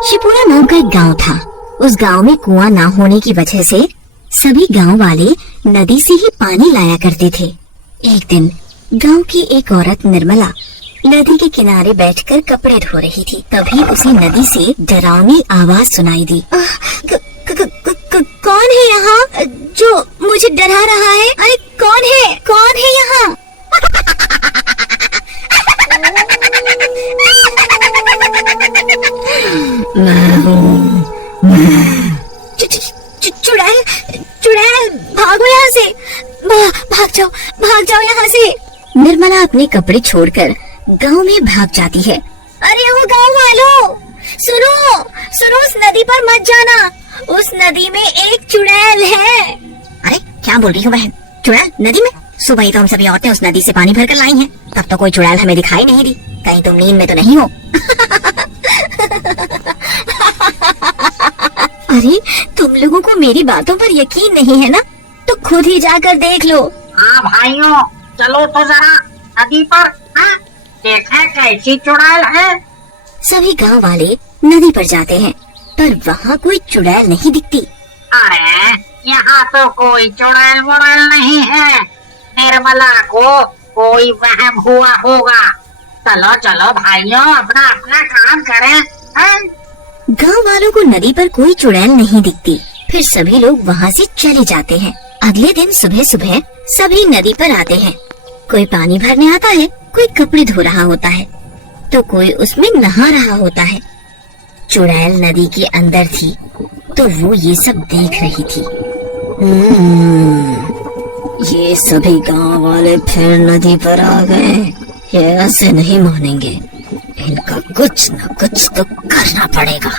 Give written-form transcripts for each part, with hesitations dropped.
शिपुरा नाम का एक गांव था। उस गांव में कुआं ना होने की वजह से सभी गांव वाले नदी से ही पानी लाया करते थे। एक दिन गांव की एक औरत निर्मला नदी के किनारे बैठकर कपड़े धो रही थी। तभी उसे नदी से डरावनी आवाज सुनाई दी। कौन है यहाँ जो मुझे डरा रहा है? अरे कौन है यहाँ? चुड़ैल भागो यहाँ से, भाग जाओ यहाँ से। निर्मला अपने कपड़े छोड़कर गांव में भाग जाती है। अरे वो गांव वालों, सुनो, उस नदी पर मत जाना, उस नदी में एक चुड़ैल है। अरे क्या बोल रही हो बहन? चुड़ैल नदी में? सुबह ही तो हम सभी औरतें उस नदी से पानी भरकर लाई हैं, तब तो कोई चुड़ैल हमें दिखाई नहीं दी। कहीं तुम नींद में तो नहीं हो? अरे तुम लोगों को मेरी बातों पर यकीन नहीं है ना, तो खुद ही जाकर देख लो। हाँ भाइयों, चलो तो जरा नदी पर, देखें कैसी चुड़ैल है। सभी गांव वाले नदी पर जाते हैं, पर वहाँ कोई चुड़ैल नहीं दिखती। अरे यहाँ तो कोई चुड़ैल मुड़ैल नहीं है, निर्मला को कोई वहम हुआ होगा। चलो चलो भाइयों, अपना अपना काम करें। गांव वालों को नदी पर कोई चुड़ैल नहीं दिखती। फिर सभी लोग वहाँ से चले जाते हैं। अगले दिन सुबह सुबह सभी नदी पर आते हैं। कोई पानी भरने आता है, कोई कपड़े धो रहा होता है, तो कोई उसमें नहा रहा होता है। चुड़ैल नदी के अंदर थी, तो वो ये सब देख रही थी। ये सभी गांव वाले फिर नदी पर आ गए। ये ऐसे नहीं मानेंगे, इनका कुछ न कुछ तो करना पड़ेगा।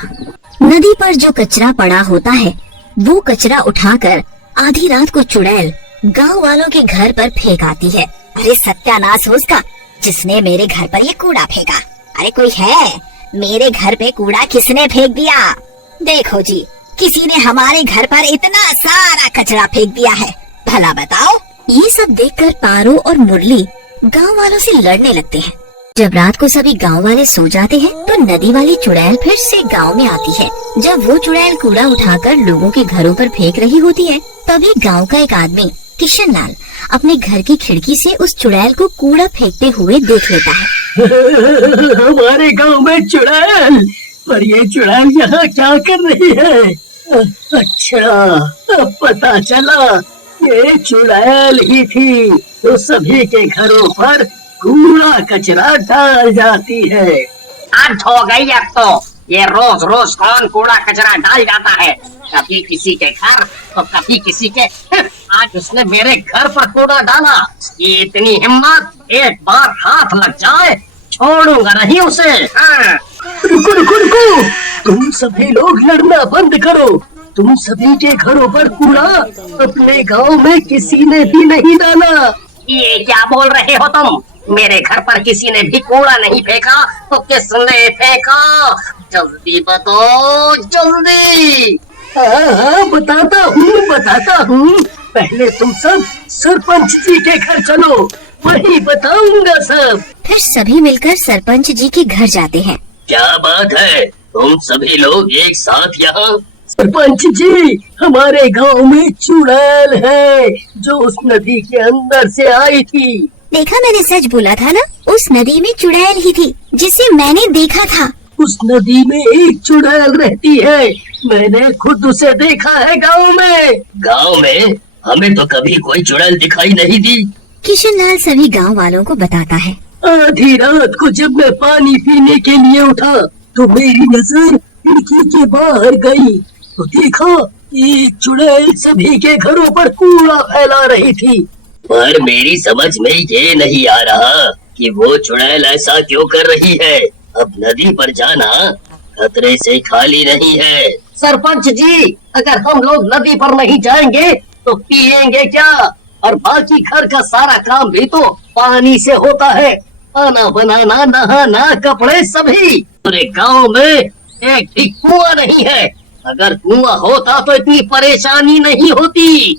नदी पर जो कचरा पड़ा होता है, वो कचरा उठाकर आधी रात को चुड़ैल गांव वालों के घर पर फेंक आती है। अरे सत्यानाश हो उसका, जिसने मेरे घर पर ये कूड़ा फेंका। अरे कोई है? मेरे घर पे कूड़ा किसने फेंक दिया? देखो जी, किसी ने हमारे घर पर इतना सारा कचरा फेंक दिया है, भला बताओ। ये सब देखकर पारो और मुरली गांव वालों से लड़ने लगते हैं। जब रात को सभी गांव वाले सो जाते हैं, तो नदी वाली चुड़ैल फिर से गांव में आती है। जब वो चुड़ैल कूड़ा उठाकर लोगों के घरों पर फेंक रही होती है, तभी गांव का एक आदमी किशन लाल अपने घर की खिड़की से उस चुड़ैल को कूड़ा फेंकते हुए देख लेता है। हमारे गांव में चुड़ैल, पर ये चुड़ैल यहाँ क्या कर रही है? अच्छा, अब पता चला, ये चुड़ैल ही थी तो सभी के घरों पर कूड़ा कचरा डाल जाती है। हद हो गई अब तो, ये रोज रोज कौन कूड़ा कचरा डाल जाता है, कभी किसी के घर तो कभी किसी के। आज उसने मेरे घर पर कूड़ा डाला, ये इतनी हिम्मत, एक बार हाथ लग जाए छोड़ूंगा नहीं उसे। रुको रुको रुको, तुम सभी लोग लड़ना बंद करो। तुम सभी के घरों पर कूड़ा अपने गांव में किसी ने भी नहीं डाला। ये क्या बोल रहे हो तुम? मेरे घर पर किसी ने भी कूड़ा नहीं फेंका, तो किसने फेंका? जल्दी बताओ, जल्दी। हाँ, बताता हूँ। पहले तुम सब सरपंच जी के घर चलो, वही बताऊंगा सब। फिर सभी मिलकर सरपंच जी के घर जाते हैं। क्या बात है, तुम सभी लोग एक साथ यहाँ? सरपंच जी, हमारे गांव में चुड़ैल है जो उस नदी के अंदर से आई थी। देखा, मैंने सच बोला था ना, उस नदी में चुड़ैल ही थी जिसे मैंने देखा था। उस नदी में एक चुड़ैल रहती है, मैंने खुद उसे देखा है गांव में। गांव में हमें तो कभी कोई चुड़ैल दिखाई नहीं दी। किशन लाल सभी गांव वालों को बताता है। आधी रात को जब मैं पानी पीने के लिए उठा, तो मेरी नजर खिड़की के बाहर गई, तो देखा एक चुड़ैल सभी के घरों पर कूड़ा फैला रही थी। पर मेरी समझ में ये नहीं आ रहा कि वो चुड़ैल ऐसा क्यों कर रही है। अब नदी पर जाना खतरे से खाली नहीं है। सरपंच जी, अगर हम लोग नदी पर नहीं जाएंगे तो पिएंगे क्या? और बाकी घर का सारा काम भी तो पानी से होता है, खाना बनाना, नहाना, कपड़े सभी। पूरे गांव में एक भी कुआं नहीं है। अगर कुआं होता तो इतनी परेशानी नहीं होती।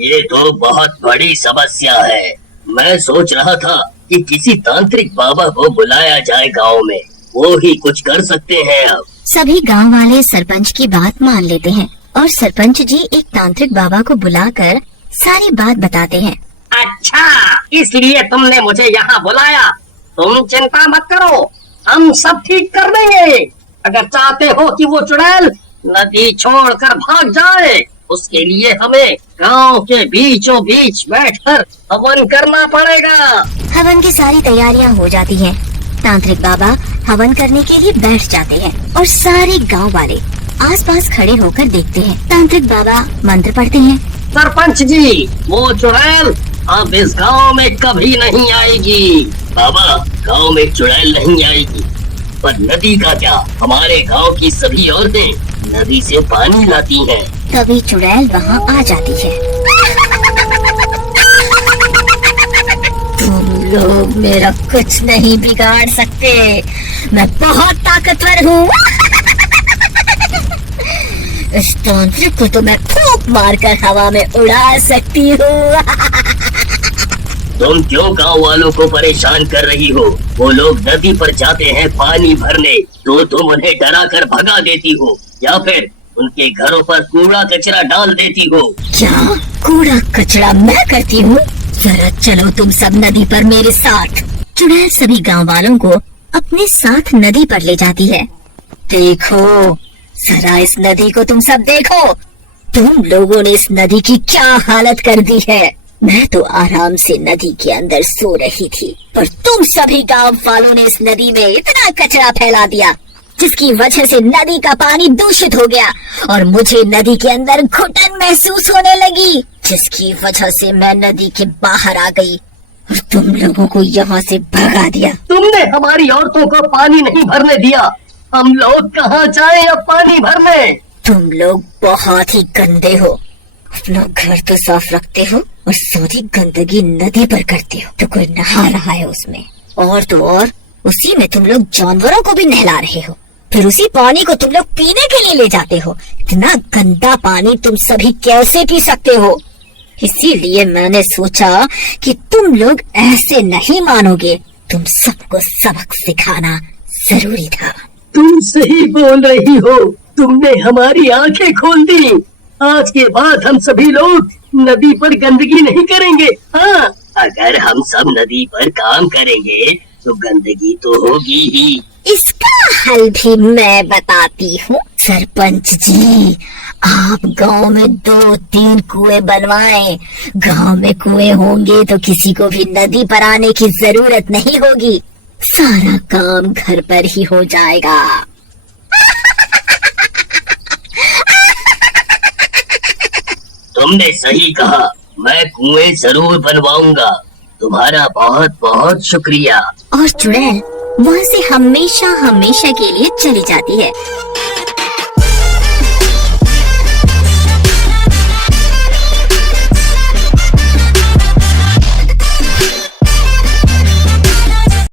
ये तो बहुत बड़ी समस्या है। मैं सोच रहा था कि किसी तांत्रिक बाबा को बुलाया जाए गांव में, वो ही कुछ कर सकते हैं अब। सभी गांव वाले सरपंच की बात मान लेते हैं और सरपंच जी एक तांत्रिक बाबा को बुलाकर सारी बात बताते हैं। अच्छा, इसलिए तुमने मुझे यहाँ बुलाया। तुम चिंता मत करो, हम सब ठीक कर देंगे। अगर चाहते हो कि वो चुड़ैल नदी छोड़कर भाग जाए, उसके लिए हमें गांव के बीचों बीच बैठकर हवन करना पड़ेगा। हवन की सारी तैयारियां हो जाती हैं। तांत्रिक बाबा हवन करने के लिए बैठ जाते हैं और सारे गांव वाले आसपास खड़े होकर देखते हैं। तांत्रिक बाबा मंत्र पढ़ते हैं। सरपंच जी, वो चुड़ैल अब इस गांव में कभी नहीं आएगी। बाबा, गांव में चुड़ैल नहीं आएगी, पर नदी का क्या? हमारे गांव की सभी औरतें नदी से पानी लाती हैं। तभी चुड़ैल वहाँ आ जाती है। तुम लोग मेरा कुछ नहीं बिगाड़ सकते, मैं बहुत ताकतवर हूँ। इस तांत्रिक को तो मैं फूंक मारकर हवा में उड़ा सकती हूँ। तुम क्यों गांव वालों को परेशान कर रही हो? वो लोग नदी पर जाते हैं पानी भरने, तो तुम उन्हें डरा कर भगा देती हो या फिर उनके घरों पर कूड़ा कचरा डाल देती हो। क्या कूड़ा कचरा मैं करती हूँ? जरा चलो तुम सब नदी पर मेरे साथ। चुड़ैल सभी गांव वालों को अपने साथ नदी पर ले जाती है। देखो, जरा इस नदी को तुम सब देखो। तुम लोगों ने इस नदी की क्या हालत कर दी है। मैं तो आराम से नदी के अंदर सो रही थी, पर तुम सभी गांव वालों ने इस नदी में इतना कचरा फैला दिया, जिसकी वजह से नदी का पानी दूषित हो गया और मुझे नदी के अंदर घुटन महसूस होने लगी, जिसकी वजह से मैं नदी के बाहर आ गई और तुम लोगों को यहाँ से भगा दिया। तुमने हमारी औरतों को पानी नहीं भरने दिया, हम लोग कहाँ जाएं अब पानी भरने? तुम लोग बहुत ही गंदे हो। अपना घर तो साफ रखते हो और सारी गंदगी नदी पर करते हो, तो कोई नहा रहा है उसमें। और तो और उसी में तुम लोग जानवरों को भी नहला रहे हो, फिर उसी पानी को तुम लोग पीने के लिए ले जाते हो। इतना गंदा पानी तुम सभी कैसे पी सकते हो? इसीलिए मैंने सोचा कि तुम लोग ऐसे नहीं मानोगे, तुम सबको सबक सिखाना जरूरी था। तुम सही बोल रही हो, तुमने हमारी आंखें खोल दी। आज के बाद हम सभी लोग नदी पर गंदगी नहीं करेंगे। हाँ, अगर हम सब नदी पर काम करेंगे तो गंदगी तो होगी ही। इसका हल भी मैं बताती हूँ। सरपंच जी, आप गांव में 2-3 कुएं बनवाएं। गांव में कुएं होंगे तो किसी को भी नदी पर आने की जरूरत नहीं होगी, सारा काम घर पर ही हो जाएगा। तुमने सही कहा, मैं कुएं जरूर बनवाऊंगा। तुम्हारा बहुत बहुत शुक्रिया। और चुड़ैल वहाँ से हमेशा हमेशा के लिए चली जाती है।